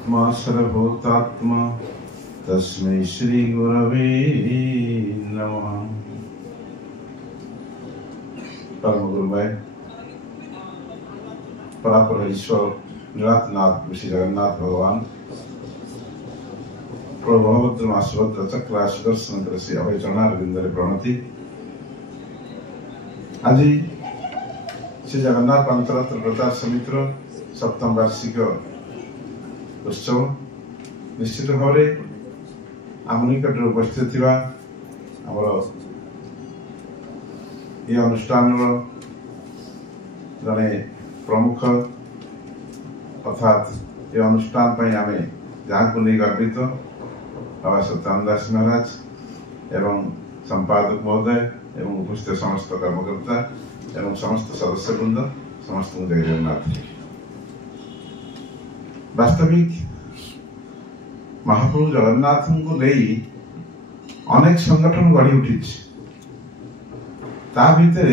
आत्मा सर्वभूतात्मा तस्मै श्री गुरवे नमः। परम गुरु भाई परापर ईश्वर निरातनाथ श्री जगन्नाथ भगवान प्रभु भगवद्र मां सुभद्र चक्र सुदर्शन कर श्री अभय चरणारविंदरे प्रणति। आज श्री जगन्नाथ पंचरत्न प्रचार समितिर सप्तम वार्षिक उत्सव निश्चित भाव आम निकट उपस्थित थिबा आमर ये अनुष्ठान जड़े प्रमुख अर्थात ये अनुष्ठान पर आम जहाँ को नहीं गर्वित बाबा सत्यानंद दास महाराज एवं संपादक महोदय एवं उपस्थित समस्त कर्मकर्ता एवं समस्त सदस्य वृंद समस्त जय जगन्नाथ। वास्तविक महाप्रभु जगन्नाथ को नहीं अनेक संगठन गढ़ी उठी ता भितर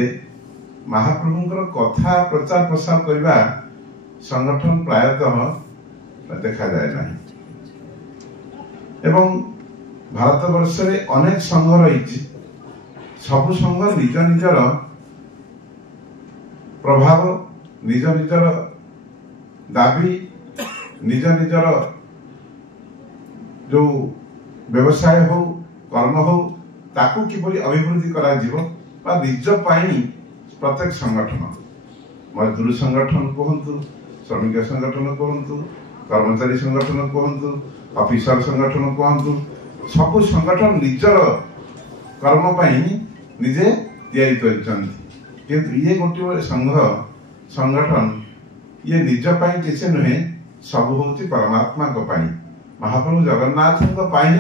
महाप्रभुंकर कथा प्रचार प्रसार करने संगठन प्रायतः देखा जाए ना एवं भारत वर्ष रे अनेक संघ रही सबु संघ निज निजर प्रभाव निज निजर दाबी निज निजर जो व्यवसाय हो कर्म हो ताकू किपरि अभिवृद्धि करा जीवो बा निज पाई प्रत्येक संगठन मजदूर संगठन कहतु श्रमिक संगठन कहतु कर्मचारी संगठन कहतु ऑफिसर संगठन कहतु सबु संगठन निजर कर्म पाई निजे तैयारी करिसंती किंतु ये गोटे संघ संगठन ये निज पाई किसी नुहे सब होती परमात्मा को पाई महाप्रभु जगन्नाथ को पाई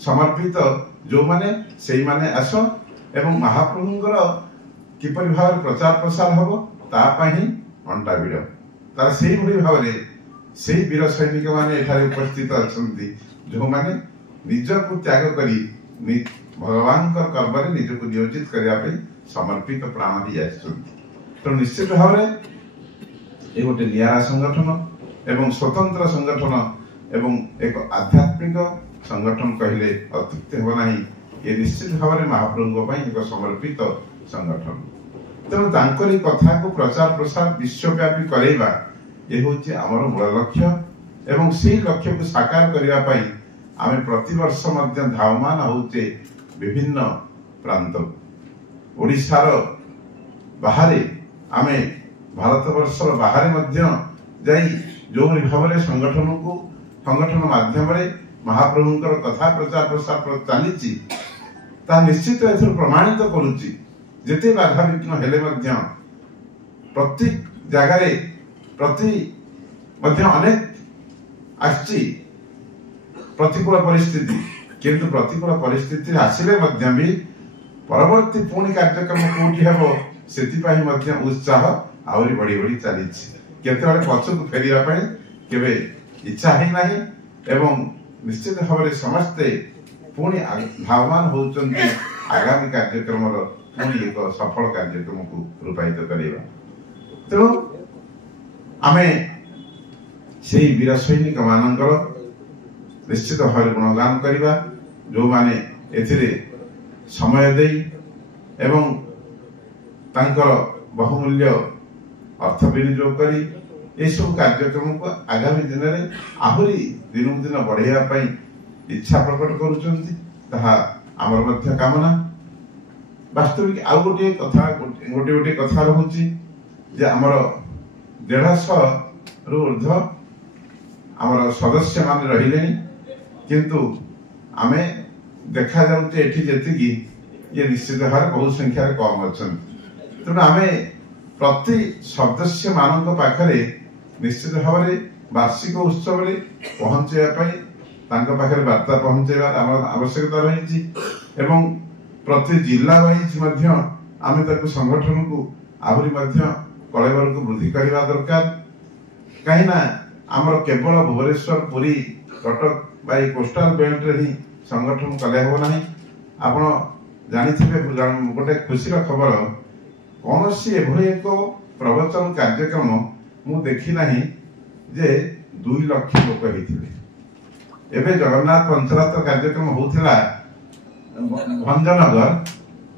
समर्पित जो माने सेई माने आस एवं महाप्रभुंकर किपरि भाव प्रचार प्रसार हबो ता पाई अंटा भिड़ तार सेई भली भाव रे सेई वीर सैनिक माने एठारे उपस्थित अछंती जो माने निज को त्याग करी भगवान का कर्म रे निज को नियोजित करिया पे समर्पित प्राण दी आछंती। तो निश्चित भाव रे ए गोटे नियारा संगठन एवं स्वतंत्र संगठन एवं एक आध्यात्मिक संगठन कहले अत्युक्ति हो नहीं। ये निश्चित भाव में महाप्रभु एक समर्पित संगठन तेणु तांकरी कथा को प्रचार प्रसार विश्वव्यापी करेबा ये होची हमर मूल लक्ष्य एवं से लक्ष्य को साकार करिया पई आमे प्रतिवर्ष मध्य धावमान होचे विभिन्न प्रांत ओडिशार बाहरे आमे भारतवर्ष बाहरे मध्य जाई जो भाव संगठन को संगठन माध्यम महाप्रभुंकर कथा प्रचार प्रसार चली निश्चित एथर प्रमाणित करुच्ची जेते बाधा विघ्न हेले मध्य प्रति जगार प्रति मध्य अनेक आछि प्रतिकूल परिस्थिति किंतु प्रतिकूल परिस्थिति आसिले मध्य भी परवर्ती पुणी कार्यक्रम कोठी हेबो सेति पई मध्य उत्साह आवरी बढ़ी बढ़ी चली केते पछक फेरिया पई केबे इच्छा ही नहीं एवं निश्चित भाव में समस्ते पुणी भावमान होचंती आगामी कार्यक्रम पुणी एक सफल कार्यक्रम को रूपायित करेगा। तेणु आमे से वीर सैनिक मानकर निश्चित भाव में गुणगान करवा जो माने एथिरे समय दे एवं तांकर बहुमूल्य अर्थ विनियोग करी ये सब कार्यक्रम को आगामी दिन में आहरी दिन दिन बढ़ाई इच्छा प्रकट कर कामना। वास्तविक आउ गोटे कथा गोटे कथा रोचे आमर 150 रु ऊर्ध्व आमर सदस्य मान रहिले किंतु आमे देखा जाउचे एठी जेतिकी ये निश्चित भाव बहुत संख्या कम अच्छा तेणु आमे प्रति सदस्य मान पाखरे निश्चित भाव में वार्षिक उत्सव पहुंचे वार्ता पहुंचेबार आवश्यकता रही एवं प्रति जिला वाइज आम संगठन को आहरी कलेवर को वृद्धि करने दरकार कहीं आमर केवल भुवनेश्वर पुरी कटक बाई कोस्टाल बेल्ट रे ही संगठन कले हो ना आपण जानी गोटे खुशी खबर कौन सी एभली एक प्रवचन कार्यक्रम मु देखी नहीं जे 2 लाख लोक होते। एवं जगन्नाथ पंचरात्र कार्यक्रम होता भंजनगर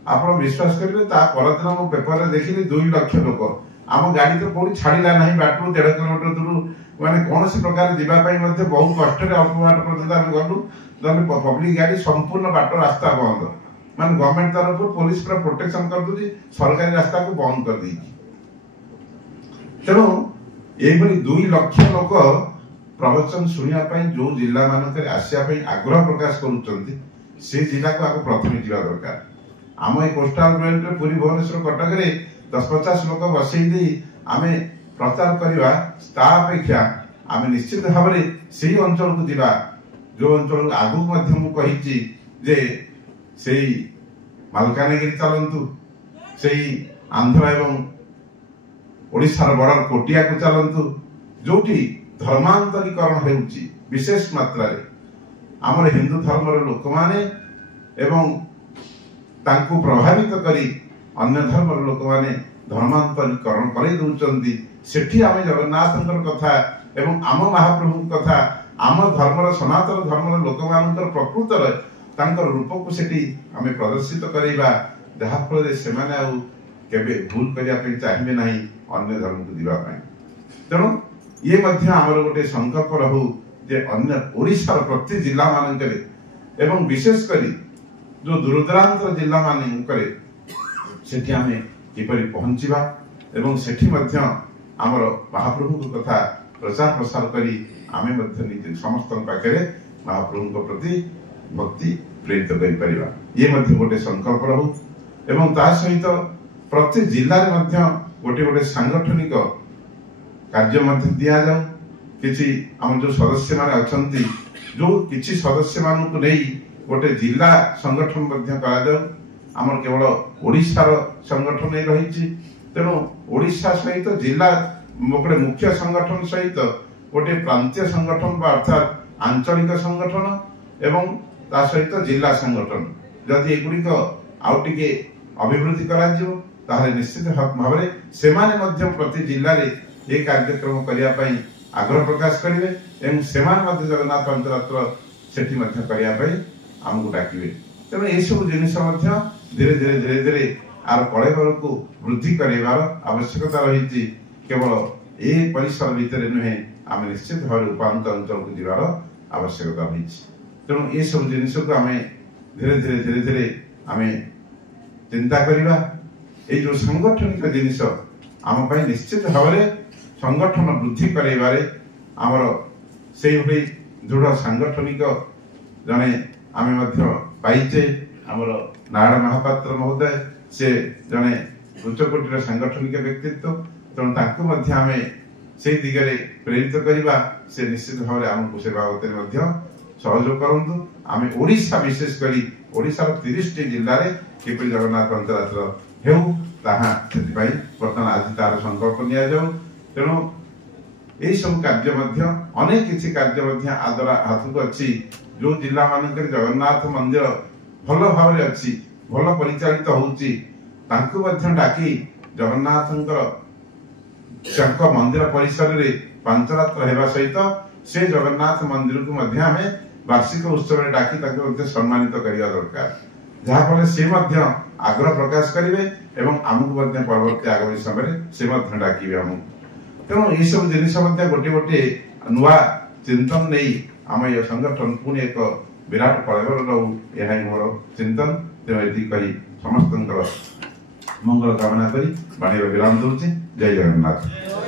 आप विश्वास करेंगे परदिन मो पेपर देखिली 2 लाख लोक आम गाड़ी तो कौन छाड़ा ना बाटू 1.5 किलोमीटर दूर मैंने कौन प्रकार जावाई बहुत कष्ट अल्प बाट पर्यटन गलु पब्लिक गाड़ी संपूर्ण बाट रास्ता बंद मान गवर्नमेंट तरफ पुलिस पूरा प्रोटेक्शन कर दूसरी सरकारी रास्ता को बंद कर दी। तेणु ये 2 लाख लोक प्रवचन शुणा जो जिला मानक आसापी आग्रह प्रकाश करुँच से जिला को आपको प्रथम जावा दरकार। आम ये कोस्टाल बेल्ट पुरी भुवनेश्वर कटक में 10-50 लोक बसई आम प्रचार करवा अपेक्षा आम निश्चित भाव में से अंचल को जीवा जो अंचल आगु कही से मालकानगिरी चलतु से आंध्र एवं ओडिशार बॉर्डर कोटिया को चलतु जो धर्मांतरीकरण होउची विशेष मात्रा रे आमर हिंदू धर्मर लोक माने एवं तांको प्रभावित करी अन्य धर्मर लोक माने धर्मांतरीकरण करे दउचंदी। सेठी आमे जगन्नाथंकर कथा एवं आम महाप्रभु कथा आम धर्मर सनातन धर्मर लोक मानकर प्रकृतर तांकर रूप को सेठी आमे प्रदर्शित करेबा जहा फल से माने आ केबे भूल करिया पे चाहिबे नाही अन्य धर्म को दिबा पाई। तेणु ये मध्य आमर गोटे संकल्प रहू जे अन्य ओडिशार प्रति जिला मानकरे एवं विशेष करी जो दूरदरांतर जिला मानकरे सेठी आमे किपरि पहुंचीबा एवं सेठी मध्य आमर महाप्रभु को कथा प्रचार प्रसार करी आमे मध्य निज समस्त पाखरे महाप्रभु को प्रति भक्ति प्रेरित करि परिबा ये मध्य गोटे संकल्प रहू एवं ता सहित प्रति जिल्ला रे मध्य गोटे गोटे सांगठनिक कार्य मध्य दिया जाऊ किछि हम जो सदस्य माने अछंती जो किछि सदस्य मानु को नै गोटे जिला संगठन मध्य करा जाऊ हमर केवल ओडिसा रो संगठन नै रहिछि। तेणु ओडिसा सहित जिला मोकड़े मुख्य संगठन सहित गोटे प्रांतीय संगठन अर्थात आंचलिक संगठन एवं ता सहित जिला संगठन जदि एगुड़िक आउ टिके अभिवृद्धि करा जिवो ताहले निश्चित भाव में सेमाने मध्य प्रति जिल्ला रे ये कार्यक्रम करिया पई आग्रह प्रकाश करिवे एवं सेमान मध्य जगन्नाथ पंचरात्र सेठी मध्य करिया पई हमकु डाकिवे। तेणु ए सब जिनिस मध्य धीरे धीरे धीरे धीरे आर कलेबर को वृद्धि करेबार आवश्यकता रही केवल ए परिसर भितर नुहे आम निश्चित भाव उपांत अंचल को जीवार आवश्यकता रही। तेणु ये सब जिनिस को आम धीरे धीरे धीरे धीरे आम चिंता करवा ये जो संगठनिक जिनिस आम पाई निश्चित भाव में संगठन वृद्धि करवारे आमर से दृढ़ सांगठनिक जने आम पाइचे आमर नारायण महापात्र महोदय से जने उच्चकोटीर सांगठनिक व्यक्तित्व तेणु ताकू मध्य आम से दिगरे प्रेरित करवा से निश्चित भाव में आमको से बाबद सहयोग करंतु आम ओडिशा विशेष करी ओडिशार 30 जिल्ला रे किपरि जगन्नाथ पंचरात्र हेउ ताहा सेतिपाई वर्तमान आज तार संकल्प निया जाऊ। तेणु यही सब कार्य मध्य अनेक किछि कार्य मध्य आदरा हाथ को अछि जो जिला मानक जगन्नाथ मंदिर भल भाव में अच्छी भल परिचालित होउची तांकु मध्य डाकी जगन्नाथंकर शंकर मंदिर परिसर रे पंचरात्र हेबा सहित से जगन्नाथ मंदिर को मध्य हमें वार्षिक उत्सव रे डाकी तांको मध्य सम्मानित करिया दरकार जहा फल से मध्य आग्रह प्रकाश करिवे एवं आमको मध्य परवर्ती आगामी समय से मध्य डाकिवे हमको। तेणु ये सब जिनिस मध्य गोटे गोटे नुआ चिंतन नहीं आम ये संगठन पुणी एक विराट कलेवर रहू यह मोर चिंतन। तेणु ये कही समस्त मंगल कामना करी बाणी विराम दूची। जय जगन्नाथ।